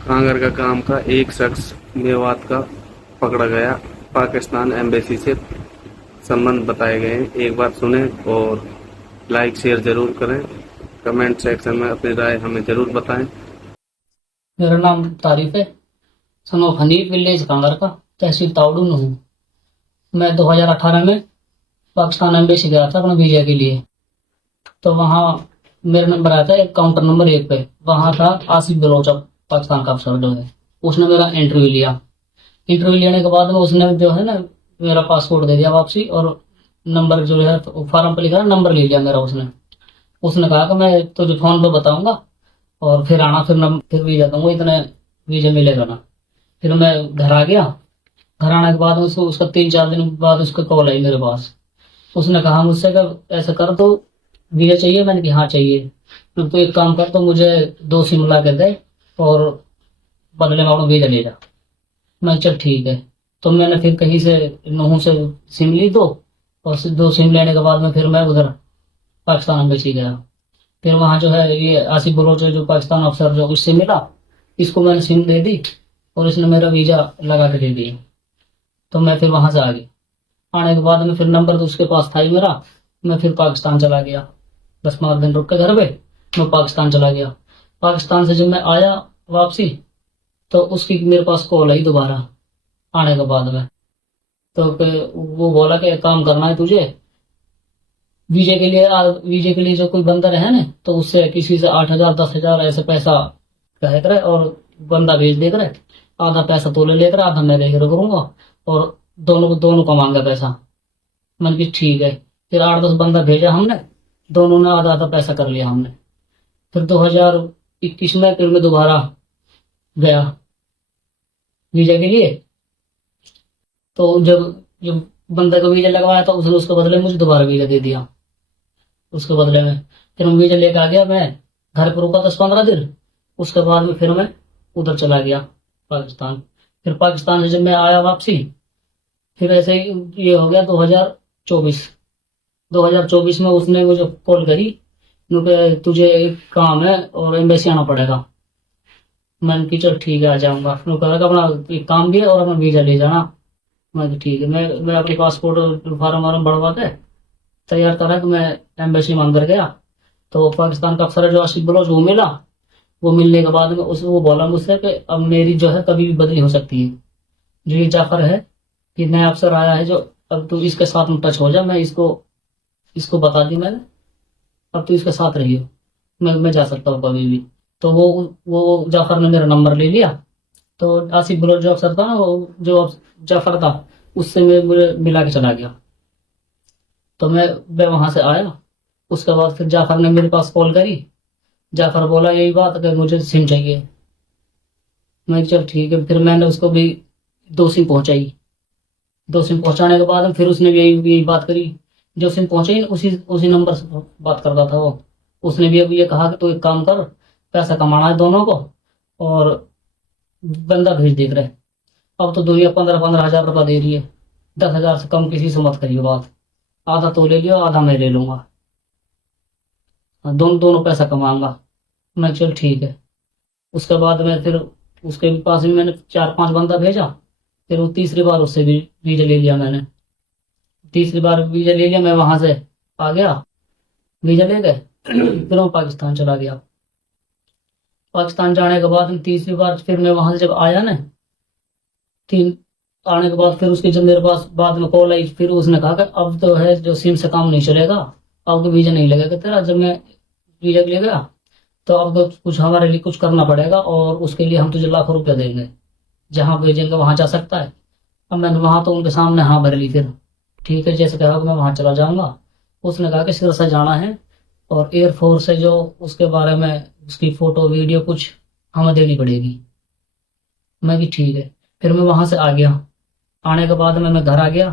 कांगर का काम का एक शख्स मेवात का पकड़ा गया। पाकिस्तान एम्बेसी से संबंध बताए गए हैं। एक बार सुने और लाइक शेयर जरूर करें। कमेंट सेक्शन में अपनी राय हमें जरूर बताएं। मेरा नाम तारिफ है। Son of Hanif, village Kanger का, तहसील तावड़ू में हूँ। मैं 2018 में पाकिस्तान एम्बेसी गया था अपने वीजा के लिए। तो वहाँ मेरा नंबर आया था एक काउंटर नंबर 1 पे। वहाँ था आसिफ बलोच, पाकिस्तान का अफसर जो है। उसने मेरा इंटरव्यू लिया। इंटरव्यू लेने के बाद में उसने जो है ना मेरा पासपोर्ट दे दिया वापसी, और नंबर जो है फॉर्म पे लिखा है नंबर ले लिया मेरा उसने। उसने कहा कि मैं तुझे फोन पे बताऊंगा और फिर आना, फिर वीजा दूंगा, इतने वीजा मिलेगा ना। फिर मैं घर आ गया। घर आने के बाद उसका 3-4 दिन बाद उसका कॉल आई मेरे पास। उसने कहा मुझसे कि ऐसा कर, तो वीजा चाहिए? मैंने कहा हाँ चाहिए। फिर तो एक काम कर, तो मुझे 2 सिम ला के दे और बदले में अपना वीजा ले जा। मैं चल ठीक है। तो मैंने फिर कहीं से नूह से सिम ली 2, और 2 सिम लेने के बाद में फिर मैं उधर पाकिस्तान एम्बेसी गया। फिर वहां जो है ये आसिफ बलोच जो पाकिस्तान अफसर जो उससे मिला, इसको मैंने सिम दे दी और इसने मेरा वीजा लगा के दे दिया। तो मैं फिर वहां से आ गया। आने के बाद में फिर नंबर तो उसके पास था ही मेरा। मैं फिर पाकिस्तान चला गया। 10-12 दिन रुक के घर पे मैं पाकिस्तान चला गया। पाकिस्तान से जब मैं आया वापसी, तो उसकी मेरे पास कॉल आई दोबारा आने के बाद में। तो वो बोला कि एक काम करना है तुझे, वीजे के लिए जो कोई बंदा रहे ना, तो उससे किसी से 8,000 10,000 ऐसे पैसा कहे करे और बंदा भेज दे करे। आधा पैसा तो ले लेकर, आधा मैं लेकर करूंगा, और दोनों दोनों कमाएंगे पैसा। मैंने कहा ठीक है। फिर 8-10 बंदा भेजा हमने, दोनों ने आधा आधा पैसा कर लिया हमने। फिर 2021 में फिर मैं दोबारा गया वीजा के लिए। तो जब जब बंदे को वीजा लगवाया तो उसने उसके बदले मुझे दोबारा वीजा दे दिया। उसके बदले में फिर मैं वीजा लेकर आ गया। मैं घर पर रुका 10-15 दिन। उसके बाद में फिर मैं उधर चला गया पाकिस्तान। फिर पाकिस्तान से जब मैं आया वापसी, फिर ऐसे ही ये हो गया 2024। 2024 में उसने मुझे कॉल करी, क्योंकि तुझे एक काम है और एम्बेसी आना पड़ेगा। मैंने की चल ठीक है आ जाऊंगा। फिर कहा कि अपना एक काम भी है और अपना वीजा ले जाना। मैं कहा, ठीक है। मैं अपनी पासपोर्ट फार्म वार्म बढ़वा के तैयार करा कि मैं एम्बेसी में अंदर गया। तो पाकिस्तान का अफसर है जो आसिफ बलोच, वो मिला। वो मिलने के बाद में उस वो बोला मुझसे कि अब मेरी जो है कभी भी बदली हो सकती है। जो ये जाफर है कि नया अफसर आया है, जो अब तू इसके साथ में टच हो जा। मैं इसको इसको बता दी मैंने, अब तू इसके साथ रही हो, मैं जा सकता हूँ कभी भी। तो वो जाफर ने मेरा नंबर ले लिया। तो आसिफ बलोच जो अफसर था ना, वो जो जाफर था, उससे मैं मुझे मिला के चला गया। तो मैं वहां से आया। उसके बाद फिर जाफर ने मेरे पास कॉल करी। जाफर बोला यही बात कि मुझे सिम चाहिए। मैं चल ठीक है। फिर मैंने उसको भी 2 सिम पहुंचाई। 2 सिम पहुंचाने के बाद फिर उसने भी यही बात करी। जो सिम पहुंचाई उसी उसी नंबर से बात करता था वो। उसने भी अभी ये कहा कि तू एक काम कर, पैसा कमाना है दोनों को, और बंदा भेज देख रहे। अब तो दुनिया 15-15 हजार रुपया दे रही है। 10,000 से कम किसी से मत करिए बात। आधा तो ले लियो, आधा मैं ले लूंगा। दोनों दोनों पैसा कमाऊंगा। मैं चल ठीक है। उसके बाद में फिर उसके पास भी मैंने 4-5 बंदा भेजा। फिर वो तीसरी बार उससे भी वीजा ले लिया मैंने। तीसरी बार वीजा ले लिया, मैं वहां से आ गया। वीजा ले गए। फिर मैं पाकिस्तान चला गया। पाकिस्तान जाने के बाद में तीसरी बार फिर मैं वहां से जब आया ना, तीन आने के बाद फिर उसके जब मेरे पास बाद में कॉल आई, फिर उसने कहा कि अब तो है जो सिम से काम नहीं चलेगा, अब तो वीजा नहीं लगेगा तेरा। जब मैं वीजा ले गया, तो अब तो कुछ हमारे लिए कुछ करना पड़ेगा, और उसके लिए हम तुझे लाखों रुपया देंगे। जहाँ भेजेंगे वहां जा सकता है। अब मैंने वहां तो उनके सामने हाँ भर ली। फिर ठीक है, जैसे कहा कि मैं वहां चला जाऊंगा। उसने कहा कि सिरसा जाना है, और एयरफोर्स से जो उसके बारे में उसकी फोटो वीडियो कुछ हमें देनी पड़ेगी। मैं भी ठीक है। फिर मैं वहां से आ गया। आने के बाद में मैं घर आ गया।